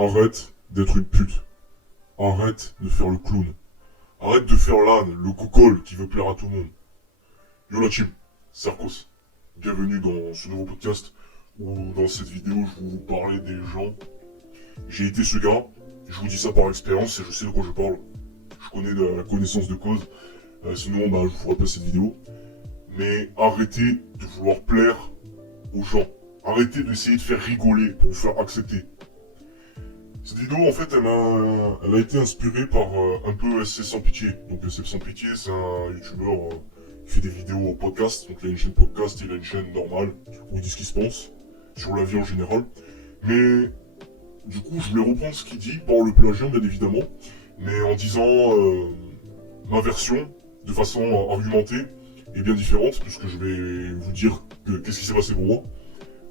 Arrête d'être une pute. Arrête de faire le clown. Arrête de faire l'âne, le cocol qui veut plaire à tout le monde. Yo la team, Sarkos. Bienvenue dans ce nouveau podcast où dans cette vidéo je vais vous parler des gens. J'ai été ce gars, je vous dis ça par expérience et je sais de quoi je parle. Je connais de la connaissance de cause, sinon je vous ferai pas cette vidéo. Mais arrêtez de vouloir plaire aux gens. Arrêtez d'essayer de faire rigoler pour vous faire accepter. Cette vidéo, en fait, elle a été inspirée par un peu SC Sans Pitié. Donc SC Sans Pitié, c'est un youtubeur qui fait des vidéos podcast. Donc il a une chaîne podcast, il a une chaîne normale où il dit ce qu'il se pense sur la vie en général. Mais du coup, je vais reprendre ce qu'il dit, pas en le plagiant bien évidemment, mais en disant ma version de façon argumentée et bien différente, puisque je vais vous dire qu'est-ce qui s'est passé pour moi,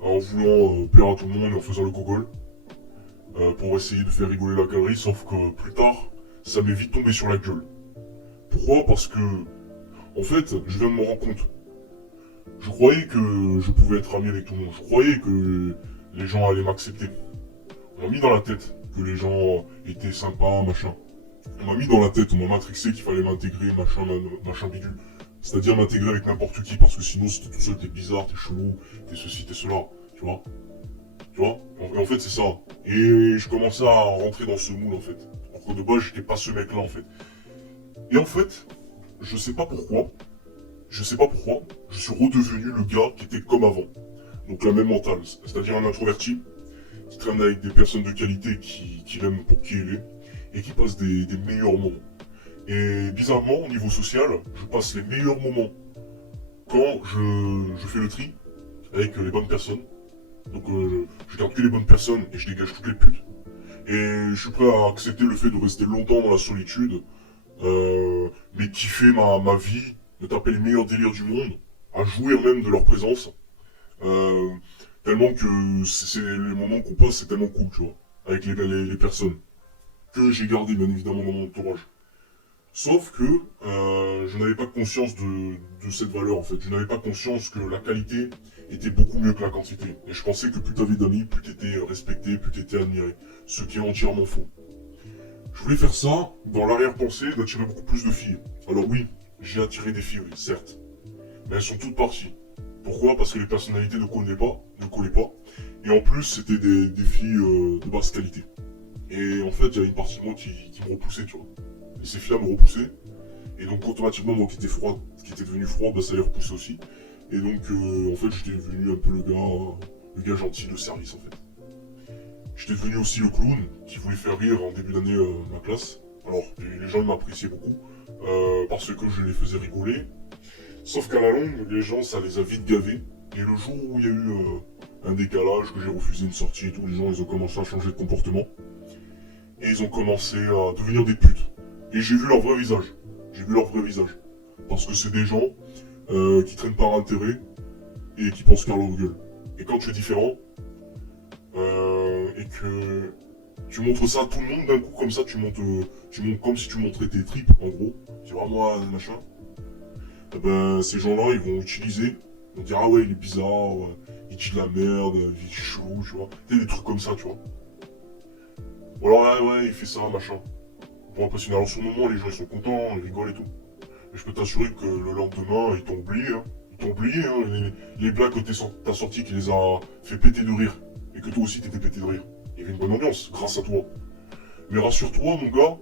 en voulant plaire à tout le monde et en faisant le gogol. Pour essayer de faire rigoler la galerie, sauf que plus tard, ça m'est vite tombé sur la gueule. Pourquoi ? Parce que, en fait, je viens de me rendre compte. Je croyais que je pouvais être ami avec tout le monde. Je croyais que les gens allaient m'accepter. On m'a mis dans la tête que les gens étaient sympas, machin. On m'a mis dans la tête, on m'a matrixé qu'il fallait m'intégrer, machin bidule. C'est-à-dire m'intégrer avec n'importe qui, parce que sinon, si t'es tout seul, t'es bizarre, t'es chelou, t'es ceci, t'es cela, tu vois. Tu vois, et en fait c'est ça. Et je commençais à rentrer dans ce moule en fait. Alors que de base j'étais pas ce mec là en fait. Et en fait, je sais pas pourquoi, je suis redevenu le gars qui était comme avant. Donc la même mentale, c'est-à-dire un introverti, qui traîne avec des personnes de qualité qui l'aiment pour qui il est, et qui passe des meilleurs moments. Et bizarrement, au niveau social, je passe les meilleurs moments quand je fais le tri avec les bonnes personnes. Donc je garde que les bonnes personnes et je dégage toutes les putes. Et je suis prêt à accepter le fait de rester longtemps dans la solitude, mais kiffer ma vie, de taper les meilleurs délires du monde, à jouir même de leur présence. Euh, Tellement que c'est les moments qu'on passe, c'est tellement cool, tu vois, avec les personnes que j'ai gardées bien évidemment dans mon entourage. Sauf que je n'avais pas conscience de cette valeur en fait. Je n'avais pas conscience que la qualité était beaucoup mieux que la quantité. Et je pensais que plus t'avais d'amis, plus t'étais respecté, plus t'étais admiré. Ce qui est entièrement faux. Je voulais faire ça dans l'arrière-pensée d'attirer beaucoup plus de filles. Alors oui, j'ai attiré des filles, oui, certes. Mais elles sont toutes parties. Pourquoi ? Parce que les personnalités ne collaient pas. Et en plus, c'était des filles de basse qualité. Et en fait, il y avait une partie de moi qui me repoussait, tu vois. Et ces filles-là me repoussaient. Et donc automatiquement, moi qui était devenu froid, bah, ça les repoussait aussi. Et donc en fait, j'étais devenu un peu le gars gentil de service en fait. J'étais devenu aussi le clown qui voulait faire rire en début d'année ma classe. Alors les gens m'appréciaient beaucoup parce que je les faisais rigoler. Sauf qu'à la longue, les gens, ça les a vite gavés. Et le jour où il y a eu un décalage, que j'ai refusé une sortie et tout, les gens ils ont commencé à changer de comportement. Et ils ont commencé à devenir des putes. Et j'ai vu leur vrai visage. J'ai vu leur vrai visage. Parce que c'est des gens qui traînent par intérêt et qui pensent qu'à leur gueule. Et quand tu es différent, et que tu montres ça à tout le monde d'un coup comme ça, tu montes comme si tu montrais tes tripes, en gros. Tu vois, moi, machin. Et ben, ces gens-là, ils vont utiliser, ils vont dire, ah ouais, il est bizarre, il dit de la merde, il est chelou, tu vois. Des trucs comme ça, tu vois. Ou alors, ah ouais, il fait ça, machin. Pour impressionner. Alors, sur le moment, les gens, ils sont contents, ils rigolent et tout. Mais je peux t'assurer que le lendemain, ils t'ont oublié, hein. Ils t'ont oublié, hein. Les blagues que t'as sorties qui les a fait péter de rire. Et que toi aussi t'étais pété de rire. Il y avait une bonne ambiance, grâce à toi. Mais rassure-toi, mon gars,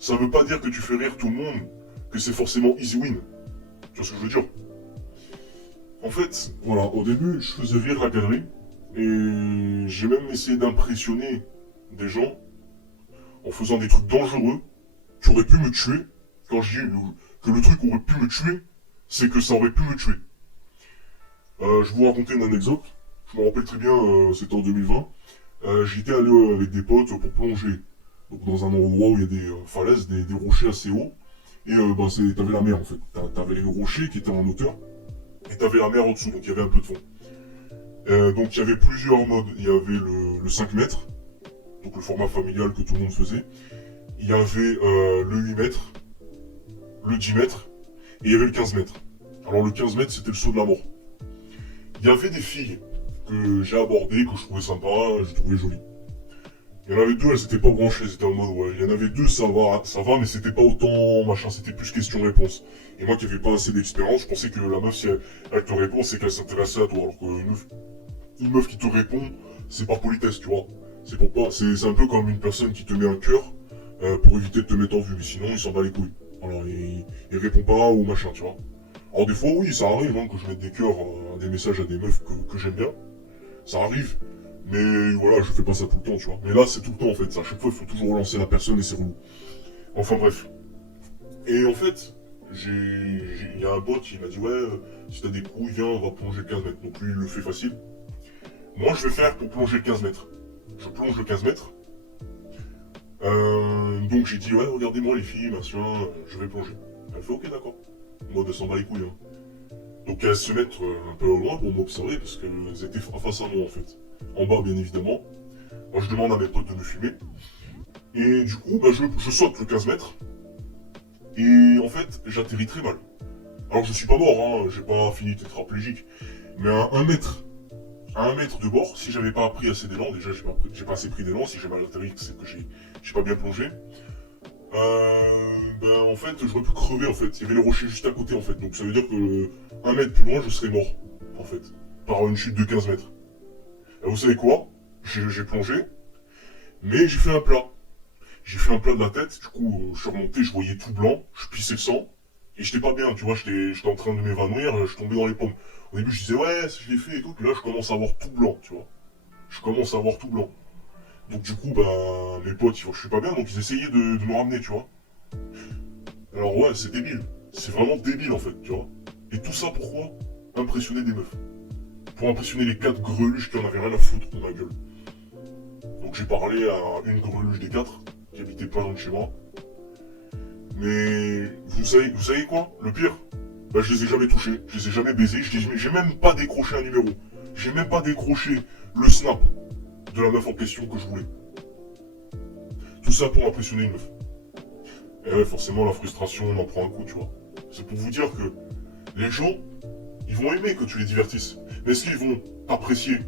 ça veut pas dire que tu fais rire tout le monde, que c'est forcément easy win. Tu vois ce que je veux dire ? En fait, voilà, au début, je faisais rire la galerie. Et j'ai même essayé d'impressionner des gens en faisant des trucs dangereux qui auraient pu me tuer. Quand je dis que le truc aurait pu me tuer, c'est que ça aurait pu me tuer. Je vais vous raconter une anecdote. Je me rappelle très bien, c'était en 2020. J'étais allé avec des potes pour plonger. Donc dans un endroit où il y a des falaises, des rochers assez hauts. Et t'avais la mer en fait. T'avais les rochers qui étaient en hauteur. Et t'avais la mer en dessous, donc il y avait un peu de fond. Donc il y avait plusieurs modes. Il y avait le 5 mètres, donc le format familial que tout le monde faisait. Il y avait le 8 mètres, le 10 mètres, et il y avait le 15 mètres. Alors le 15 mètres, c'était le saut de la mort. Il y avait des filles que j'ai abordées, que je trouvais sympa, je trouvais jolies. Il y en avait deux, elles étaient pas branchées, elles étaient en mode, ouais, il y en avait deux, ça va, mais c'était pas autant, machin, c'était plus question-réponse. Et moi qui avais pas assez d'expérience, je pensais que la meuf, si elle te répond, c'est qu'elle s'intéressait à toi, alors une meuf qui te répond, c'est par politesse, tu vois. C'est pour pas, c'est un peu comme une personne qui te met un cœur, pour éviter de te mettre en vue, mais sinon, il s'en bat les couilles. Alors, il répond pas ou machin, tu vois. Alors, des fois, oui, ça arrive, hein, que je mette des cœurs, des messages à des meufs que j'aime bien. Ça arrive. Mais voilà, je fais pas ça tout le temps, tu vois. Mais là, c'est tout le temps, en fait. À chaque fois, il faut toujours relancer la personne et c'est relou. Enfin, bref. Et en fait, il y a un pote qui m'a dit, ouais, si t'as des couilles, viens, on va plonger 15 mètres. Donc lui, il le fait facile. Moi, je vais faire pour plonger 15 mètres. Je plonge le 15 mètres. Donc j'ai dit, ouais, regardez-moi les filles, machin, je vais plonger. Elle fait, ok, d'accord. Moi, elle s'en bat les couilles, hein. Donc elles se mettent un peu au loin pour m'observer, parce qu'elles étaient face à moi, en fait. En bas, bien évidemment. Moi, je demande à mes potes de me filmer. Et du coup, bah, je saute le 15 mètres. Et en fait, j'atterris très mal. Alors je suis pas mort, hein, j'ai pas fini tétraplégique. Mais à 1 mètre, à 1 mètre de bord, si j'avais pas pris assez d'élan, déjà j'ai pas assez pris d'élan, si j'ai mal atterri, c'est que j'ai pas bien plongé. Ben en fait, j'aurais pu crever en fait. Il y avait les rochers juste à côté en fait. Donc ça veut dire que 1 mètre plus loin, je serais mort. En fait. Par une chute de 15 mètres. Et vous savez quoi? J'ai plongé, mais j'ai fait un plat. J'ai fait un plat de la tête, du coup, je suis remonté, je voyais tout blanc, je pissais le sang, et j'étais pas bien, tu vois, j'étais en train de m'évanouir, je tombais dans les pommes. Au début, je disais, ouais, je l'ai fait et tout, puis là, je commence à avoir tout blanc, tu vois. Je commence à avoir tout blanc. Donc, du coup, bah, mes potes, ils voient que je suis pas bien, donc ils essayaient de me ramener, tu vois. Alors, ouais, c'est débile. C'est vraiment débile, en fait, tu vois. Et tout ça, pourquoi? Impressionner des meufs. Pour impressionner les 4 greluches qui en avaient rien à foutre de ma gueule. Donc, j'ai parlé à une greluche des 4, qui habitait pas loin de chez moi. Mais vous savez quoi? Le pire, bah, je les ai jamais touchés, je les ai jamais baisés, j'ai même pas décroché un numéro. J'ai même pas décroché le snap de la meuf en question que je voulais. Tout ça pour impressionner une meuf. Et ouais, forcément, la frustration, on en prend un coup, tu vois. C'est pour vous dire que les gens, ils vont aimer que tu les divertisses. Mais est-ce qu'ils vont t'apprécier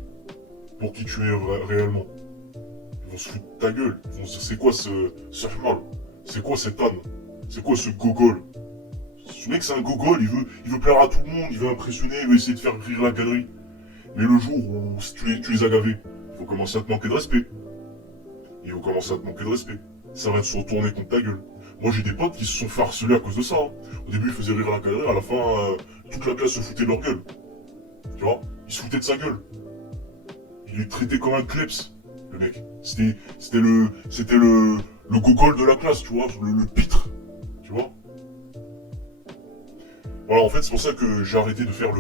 pour qui tu es réellement? Ils vont se foutre de ta gueule. Ils vont se dire, c'est quoi ce mal? C'est quoi cet âne? C'est quoi ce gogol? Ce mec, c'est un gogol, il veut plaire à tout le monde, il veut impressionner, il veut essayer de faire rire la galerie. Mais le jour où tu les as gavés, il faut commencer à te manquer de respect. Ils vont commencer à te manquer de respect. Ça va se retourner contre ta gueule. Moi, j'ai des potes qui se sont fait harceler à cause de ça, hein. Au début, ils faisaient rire la galerie, à la fin, toute la classe se foutait de leur gueule. Tu vois? Ils se foutaient de sa gueule. Il est traité comme un kleps, le mec. C'était le gogol de la classe, tu vois, le pitre. Tu vois? Voilà, en fait, c'est pour ça que j'ai arrêté de faire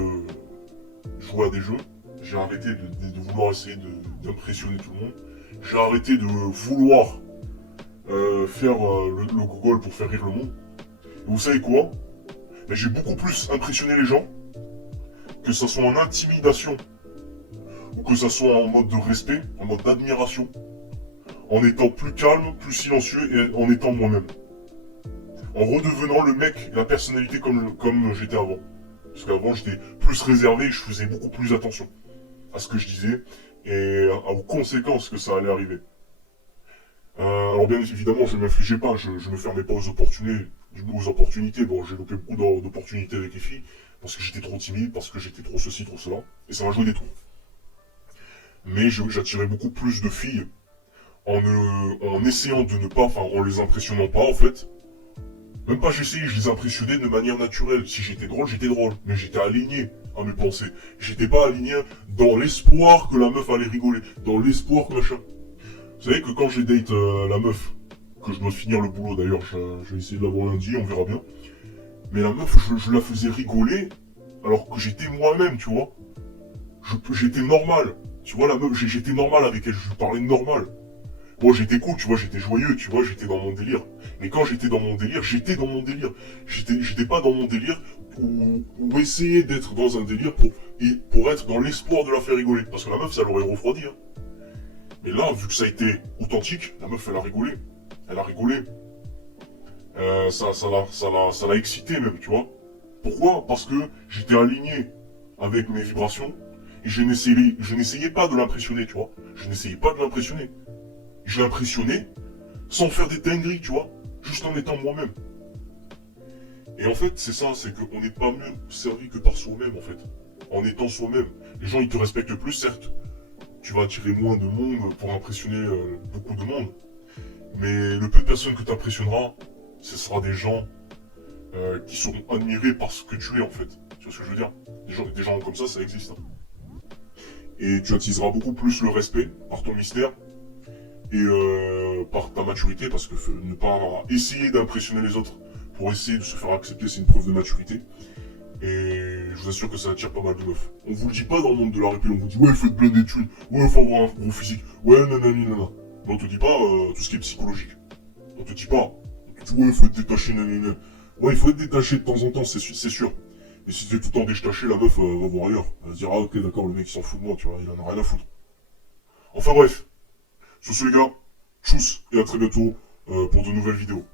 jouer à des jeux. J'ai arrêté de vouloir essayer d'impressionner tout le monde. J'ai arrêté de vouloir faire le Google pour faire rire le monde. Et vous savez quoi? Ben, j'ai beaucoup plus impressionné les gens, que ce soit en intimidation, ou que ce soit en mode de respect, en mode d'admiration, en étant plus calme, plus silencieux et en étant moi-même. En redevenant le mec, la personnalité comme j'étais avant. Parce qu'avant, j'étais plus réservé et je faisais beaucoup plus attention à ce que je disais et aux conséquences que ça allait arriver. Alors bien évidemment, je ne m'infligeais pas, je ne me fermais pas aux opportunités. Bon, j'ai loupé beaucoup d'opportunités avec les filles, parce que j'étais trop timide, parce que j'étais trop ceci, trop cela, et ça m'a joué des tours. Mais j'attirais beaucoup plus de filles en essayant de ne pas, enfin en les impressionnant pas en fait. Même pas j'essayais, je les impressionnais de manière naturelle. Si j'étais drôle, mais j'étais aligné à mes pensées. J'étais pas aligné dans l'espoir que la meuf allait rigoler, dans l'espoir que machin. Vous savez que quand j'ai date la meuf, que je dois finir le boulot d'ailleurs, je vais essayer de l'avoir lundi, on verra bien. Mais la meuf, je la faisais rigoler, alors que j'étais moi-même, tu vois. J'étais normal. Tu vois, la meuf, j'étais normal avec elle, je lui parlais normal. Moi, j'étais cool, tu vois, j'étais joyeux, tu vois, j'étais dans mon délire. Mais quand j'étais dans mon délire, j'étais dans mon délire. J'étais pas dans mon délire pour essayer d'être dans un délire pour être dans l'espoir de la faire rigoler. Parce que la meuf, ça l'aurait refroidi, hein. Mais là, vu que ça a été authentique, la meuf, elle a rigolé. Elle a rigolé. Ça l'a excité même, tu vois. Pourquoi? Parce que j'étais aligné avec mes vibrations et je n'essayais pas de l'impressionner, tu vois. Je n'essayais pas de l'impressionner. Je l'ai impressionné sans faire des dingueries, tu vois, juste en étant moi-même. Et en fait, c'est ça, c'est qu'on n'est pas mieux servi que par soi-même, en fait. En étant soi-même. Les gens, ils te respectent plus, certes. Tu vas attirer moins de monde pour impressionner beaucoup de monde. Mais le peu de personnes que tu impressionneras, ce sera des gens qui seront admirés par ce que tu es, en fait. Tu vois ce que je veux dire? Des gens comme ça existe. Hein. Et tu attiseras beaucoup plus le respect par ton mystère et par ta maturité, parce que ne pas essayer d'impressionner les autres pour essayer de se faire accepter, c'est une preuve de maturité. Et je vous assure que ça attire pas mal de meufs. On vous le dit pas dans le monde de la répile, on vous dit ouais, faites plein d'études, ouais, faut avoir un gros physique, ouais, nanani, nanana. Mais on te dit pas tout ce qui est psychologique. On te dit pas. On te dit ouais, il faut être détaché, nanana. Ouais, il faut être détaché de temps en temps, c'est sûr. Mais si tu es tout le temps détaché, la meuf va voir ailleurs. Elle va se dire ah ok, d'accord, le mec il s'en fout de moi, tu vois, il en a rien à foutre. Enfin bref. Sur ce les gars, tchuss et à très bientôt pour de nouvelles vidéos.